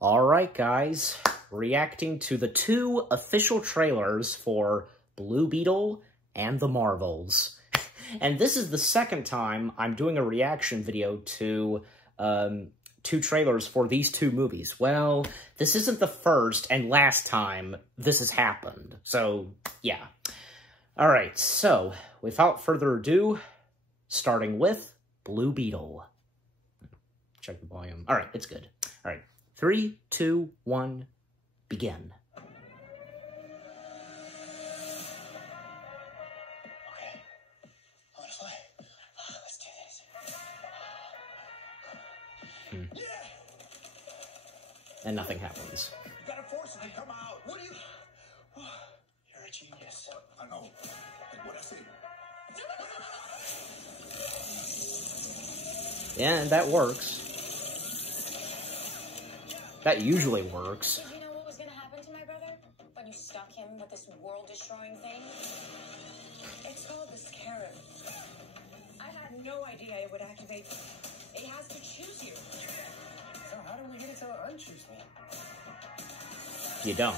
Alright guys, reacting to the 2 official trailers for Blue Beetle and the Marvels. And this is the second time I'm doing a reaction video to 2 trailers for these 2 movies. Well, this isn't the first and last time this has happened. So, yeah. Alright, so, without further ado, starting with Blue Beetle. Check the volume. Alright, it's good. Alright. 3, 2, 1, begin. Okay. I wanna fly. Let's do this. And nothing happens. You gotta force it to come out. What do you... You're a genius. I know. Like what I see. Yeah, and that works. That usually works. Did you know what was going to happen to my brother when you stuck him with this world-destroying thing? It's called the scarab. I had no idea it would activate. It has to choose you. So how do we get it to unchoose me? You don't.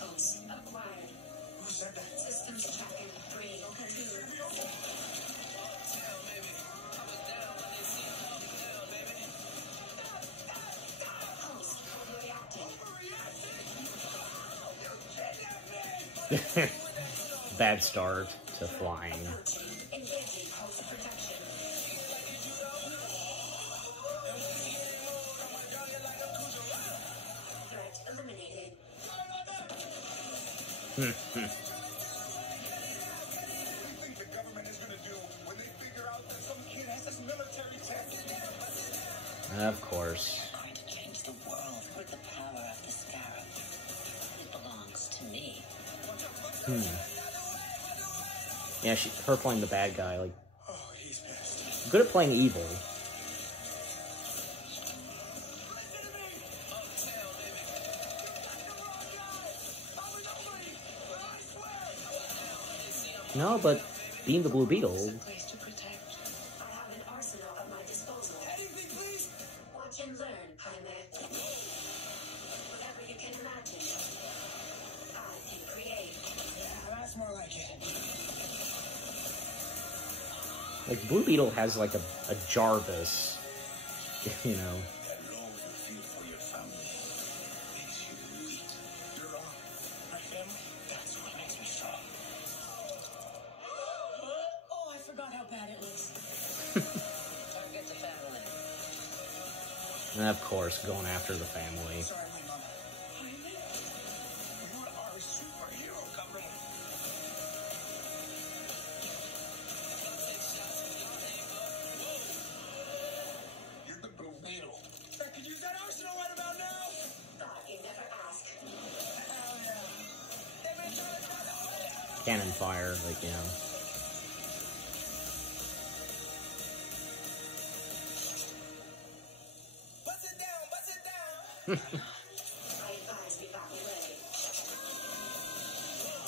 Host acquired. Who said that? Systems tracking 3, 2. Bad start to flying. What do you think the government is gonna do when they figure out that some kid has this military tech? Of course. I'm going to change the world with the power of the scarab. It belongs to me. Yeah, her playing the bad guy, like, Oh, he's pissed. good at playing evil. No, but being the Blue Beetle. Place to protect. I have an arsenal at my disposal. Anything, please? Watch and learn, Jaime. Whatever you can imagine, I can create. Yeah, that's more like it. Like, Blue Beetle has, like, a Jarvis, you know. That role you feel for your family makes you weak. You're wrong. My family, that's what makes me strong. Oh, I forgot how bad it looks. Target the family. And of course, going after the family. Sorry, my mama. Jaime? You're our superhero company. You're the Blue Beetle. I could use that arsenal right about now. Thought you never ask. Hell yeah. They've been trying to find out. Cannon fire, like, you know. Bust it down, bust it down. I advise we back away.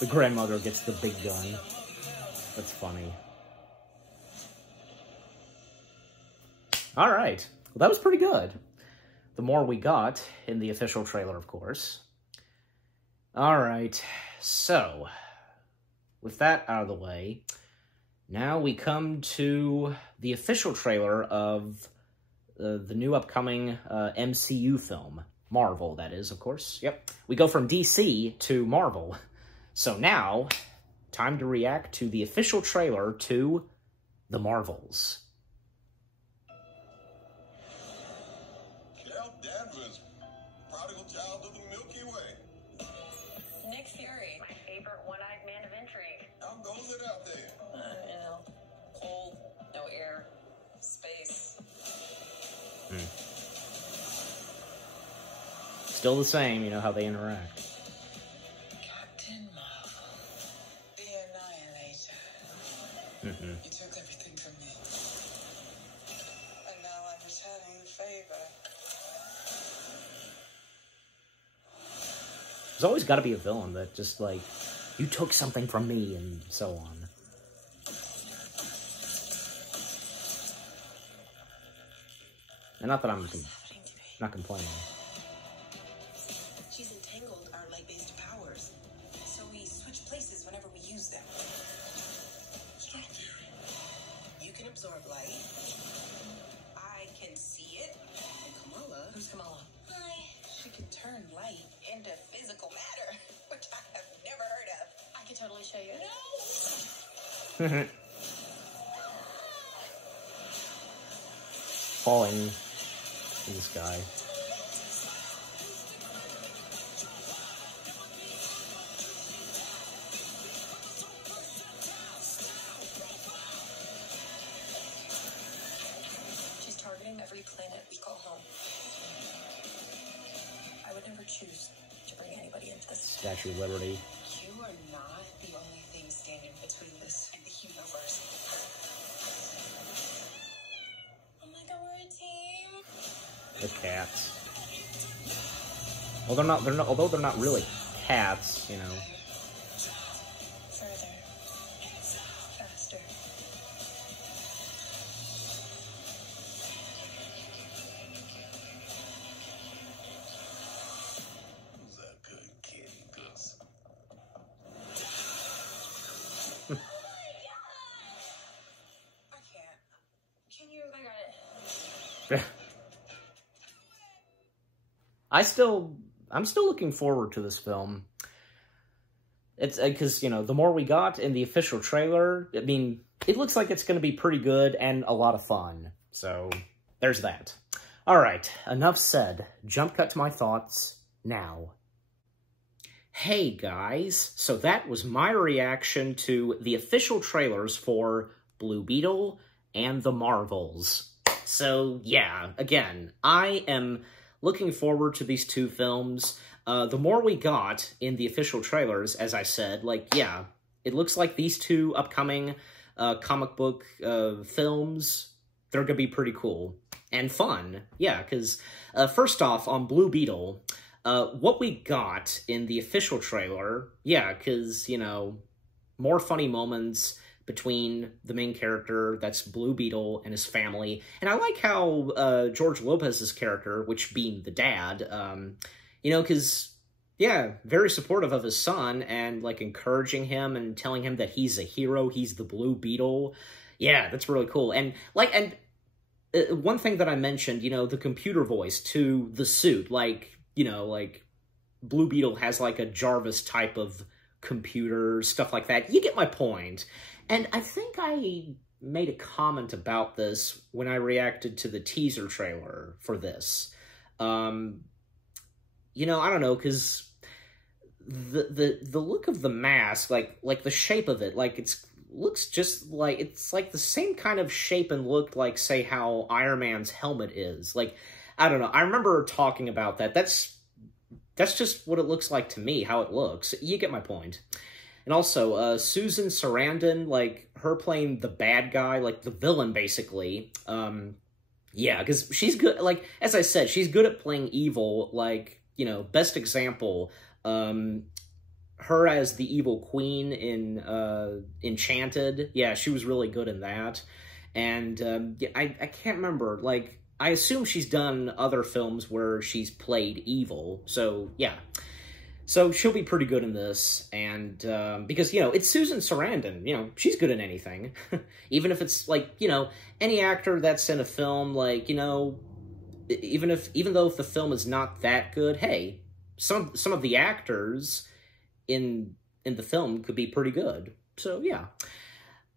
The grandmother gets the big gun. That's funny. Alright. Well, that was pretty good. The more we got in the official trailer, of course. Alright. So, with that out of the way, now we come to the official trailer of the new upcoming MCU film. Marvel, that is, of course. Yep. We go from DC to Marvel. So now, time to react to the official trailer to The Marvels. Carol Danvers, prodigal child of the Milky Way. Nick Fury, my favorite one-eyed man of intrigue. How goes it out there? You know, cold, no air, space. Still the same, you know, how they interact. Captain Marvel, the Annihilator. You took everything from me. And now I'm returning the favor. There's always got to be a villain that just, like, you took something from me, and so on. And not that I'm Not complaining. She's entangled our light-based powers, so we switch places whenever we use them. Strong theory. You can absorb light. I can see it. And Kamala... Who's Kamala? Hi. She can turn light into physical matter, which I have never heard of. I can totally show you. No! Falling in the sky. She's targeting every planet we call home. I would never choose to bring anybody into this. Statue of Liberty. You are not the only thing standing between this and the universe. Oh my god, we're a team. The cats. Well, they're not, although they're not really cats, you know. Further. Faster. Who's that good kid, Gus? I can't. Can you? I got it. I'm still looking forward to this film. It's because, you know, the more we got in the official trailer, I mean, it looks like it's going to be pretty good and a lot of fun. So, there's that. Alright, enough said. Jump cut to my thoughts now. Hey guys, so that was my reaction to the official trailers for Blue Beetle and the Marvels. So, yeah, again, I am looking forward to these two films. The more we got in the official trailers, as I said, like, yeah, it looks like these two upcoming comic book films, they're gonna be pretty cool and fun. Yeah, because first off, on Blue Beetle, what we got in the official trailer, yeah, because, you know, more funny moments between the main character, that's Blue Beetle, and his family. And I like how George Lopez's character, which being the dad, you know, because, yeah, very supportive of his son and, like, encouraging him and telling him that he's a hero, he's the Blue Beetle. Yeah, that's really cool. And, like, one thing that I mentioned, you know, the computer voice to the suit, like, you know, like, Blue Beetle has, like, a Jarvis type of computer, stuff like that. You get my point. And I think I made a comment about this when I reacted to the teaser trailer for this. You know, I don't know, because the look of the mask, like the shape of it, like looks just like, it's like the same kind of shape and look like, say, how Iron Man's helmet is. Like, I don't know, I remember talking about that. That's just what it looks like to me, how it looks. You get my point. And also, Susan Sarandon, like, her playing the bad guy, like, the villain, basically. Yeah, because she's good, like, as I said, she's good at playing evil, like, you know, best example, her as the evil queen in Enchanted. Yeah, she was really good in that. And yeah, I can't remember, like, I assume she's done other films where she's played evil, so, yeah. So she'll be pretty good in this, and, because, you know, it's Susan Sarandon, you know, she's good in anything. Even if it's, like, you know, any actor that's in a film, like, you know, even though if the film is not that good, hey, some of the actors in the film could be pretty good. So, yeah.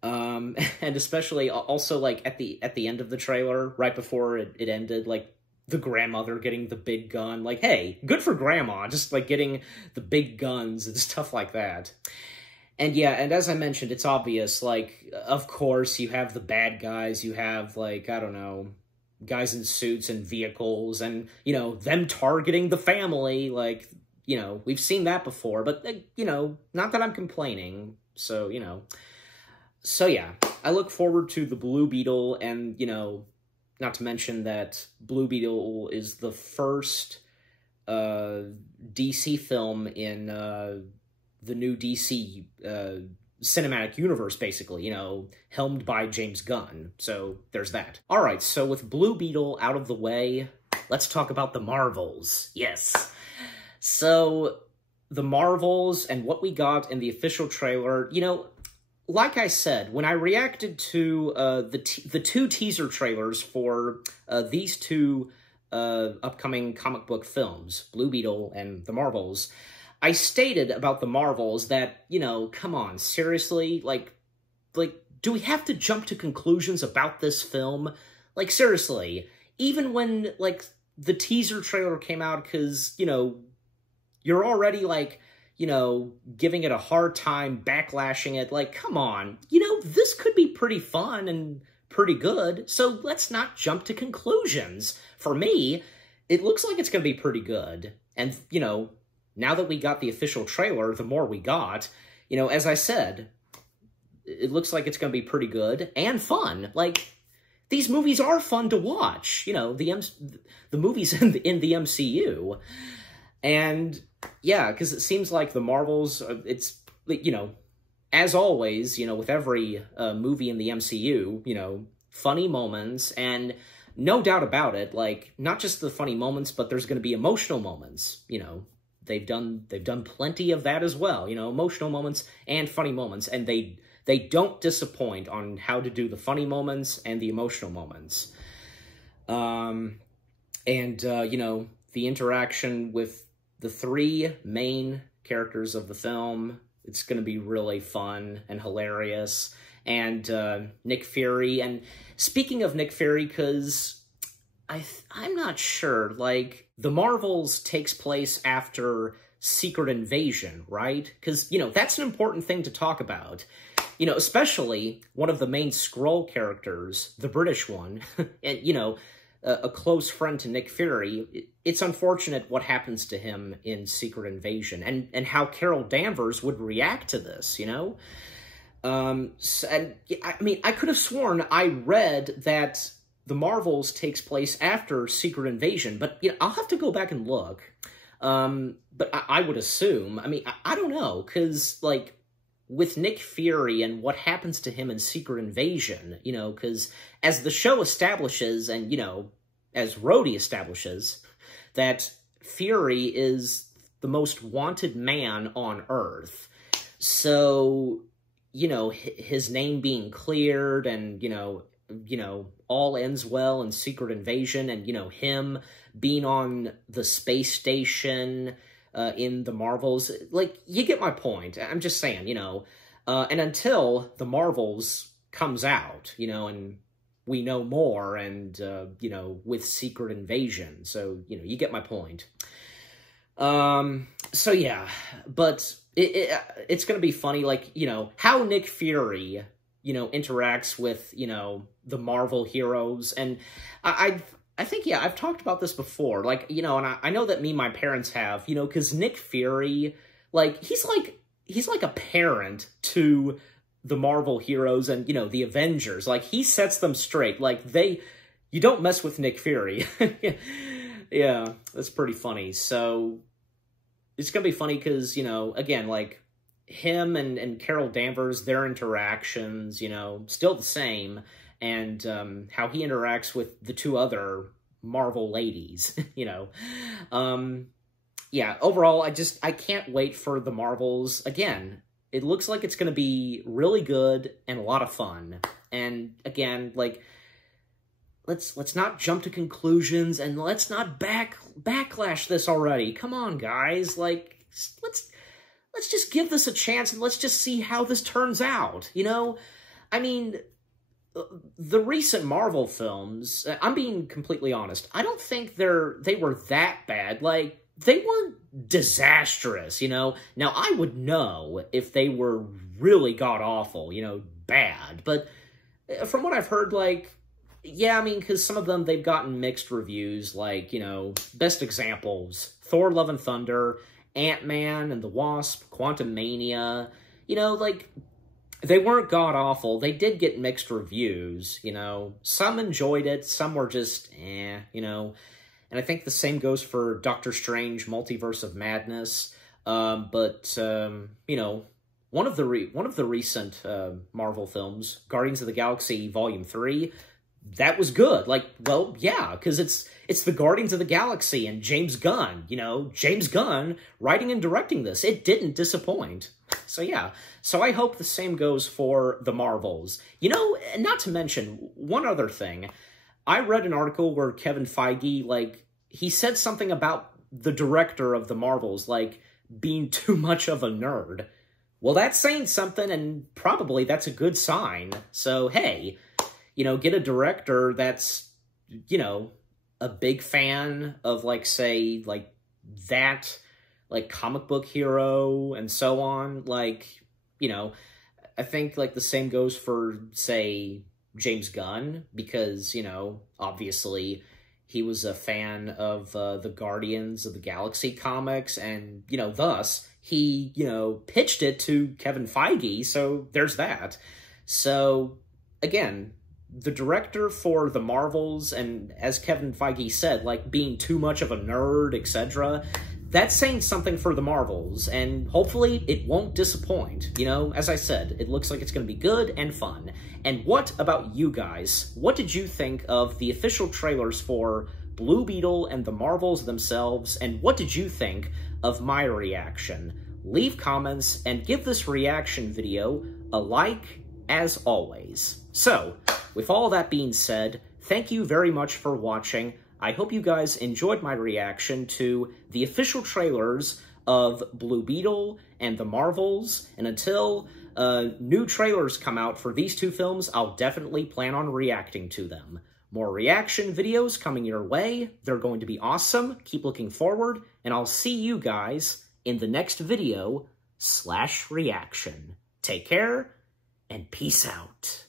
And especially, also, like, at the end of the trailer, right before it ended, like, the grandmother getting the big gun. Like, hey, good for grandma, just, like, getting the big guns and stuff like that. And, yeah, and as I mentioned, it's obvious, like, of course, you have the bad guys, you have, like, I don't know, guys in suits and vehicles, and, you know, them targeting the family, like, you know, we've seen that before, but, you know, not that I'm complaining, so, you know. So, yeah, I look forward to the Blue Beetle, and, you know, not to mention that Blue Beetle is the first DC film in the new DC cinematic universe, basically, you know, helmed by James Gunn. So there's that. All right, so with Blue Beetle out of the way, let's talk about the Marvels. Yes. So, the Marvels and what we got in the official trailer, you know, like I said, when I reacted to the two teaser trailers for these two upcoming comic book films, Blue Beetle and The Marvels, I stated about The Marvels that, you know, come on, seriously? Like, do we have to jump to conclusions about this film? Like, seriously, even when, like, the teaser trailer came out, because, you know, you're already, like, you know, giving it a hard time, backlashing it, like, come on, you know, this could be pretty fun and pretty good, so let's not jump to conclusions. For me, it looks like it's going to be pretty good, and, you know, now that we got the official trailer, the more we got, you know, as I said, it looks like it's going to be pretty good and fun. Like, these movies are fun to watch, you know, the movies in the MCU, and yeah, because it seems like the Marvels, it's, you know, as always, you know, with every movie in the MCU, you know, funny moments, and no doubt about it, like, not just the funny moments, but there's going to be emotional moments, you know. They've done plenty of that as well, you know, emotional moments and funny moments, and they don't disappoint on how to do the funny moments and the emotional moments. You know, the interaction with the three main characters of the film, it's going to be really fun and hilarious. And Nick Fury, and speaking of Nick Fury, because I'm not sure, like, The Marvels takes place after Secret Invasion, right? Because, you know, that's an important thing to talk about. You know, especially one of the main Skrull characters, the British one, and, you know, a close friend to Nick Fury. It's unfortunate what happens to him in Secret Invasion, and how Carol Danvers would react to this, you know? And, I mean, I could have sworn I read that The Marvels takes place after Secret Invasion, but, you know, I'll have to go back and look. But I would assume, I mean, I don't know, because, like, with Nick Fury and what happens to him in Secret Invasion, you know, because as the show establishes, and, you know, as Rhodey establishes, that Fury is the most wanted man on Earth. So, you know, his name being cleared, and, you know, all ends well in Secret Invasion, and, you know, him being on the space station in the Marvels, like, you get my point. I'm just saying, you know, and until the Marvels comes out, you know, and we know more, and, you know, with Secret Invasion, so, you know, you get my point. So yeah, but it's gonna be funny, like, you know, how Nick Fury, you know, interacts with, you know, the Marvel heroes, and I think, yeah, I've talked about this before, like, you know, and I know that me and my parents have, you know, because Nick Fury, like, he's like a parent to the Marvel heroes and, you know, the Avengers. Like, he sets them straight. Like, you don't mess with Nick Fury. Yeah, that's pretty funny. So, it's gonna be funny because, you know, again, like, him and Carol Danvers, their interactions, you know, still the same, and how he interacts with the two other Marvel ladies, you know. Yeah, overall, I can't wait for the Marvels. Again, it looks like it's going to be really good and a lot of fun. And again, like, let's not jump to conclusions, and let's not backlash this already. Come on, guys. Like, let's just give this a chance, and let's just see how this turns out, you know? I mean, the recent Marvel films, I'm being completely honest, I don't think they were that bad. Like, they weren't disastrous, you know? Now, I would know if they were really god-awful, you know, bad. But from what I've heard, like, yeah, I mean, because some of them, they've gotten mixed reviews, like, you know, best examples, Thor: Love and Thunder, Ant-Man and the Wasp, Quantumania, you know, like, they weren't god-awful. They did get mixed reviews, you know. Some enjoyed it, some were just, you know. And I think the same goes for Doctor Strange: Multiverse of Madness. You know, one of the recent Marvel films, Guardians of the Galaxy Volume 3, that was good. Like, well, yeah, because it's the Guardians of the Galaxy and James Gunn, you know, James Gunn writing and directing this. It didn't disappoint. So yeah, so I hope the same goes for the Marvels. You know, not to mention, one other thing. I read an article where Kevin Feige, like, he said something about the director of the Marvels, like, being too much of a nerd. Well, that's saying something, and probably that's a good sign. So, hey, you know, get a director that's, you know, a big fan of, like, say, like, that, like, comic book hero and so on. Like, you know, I think, like, the same goes for, say, James Gunn, because, you know, obviously he was a fan of the Guardians of the Galaxy comics, and, you know, thus, he, you know, pitched it to Kevin Feige, so there's that. So, again, the director for the Marvels, and as Kevin Feige said, like, being too much of a nerd, etc., that's saying something for the Marvels, and hopefully it won't disappoint. You know, as I said, it looks like it's going to be good and fun. And what about you guys? What did you think of the official trailers for Blue Beetle and the Marvels themselves, and what did you think of my reaction? Leave comments and give this reaction video a like, as always. So, with all that being said, thank you very much for watching. I hope you guys enjoyed my reaction to the official trailers of Blue Beetle and the Marvels, and until new trailers come out for these two films, I'll definitely plan on reacting to them. More reaction videos coming your way. They're going to be awesome. Keep looking forward, and I'll see you guys in the next video /reaction. Take care, and peace out.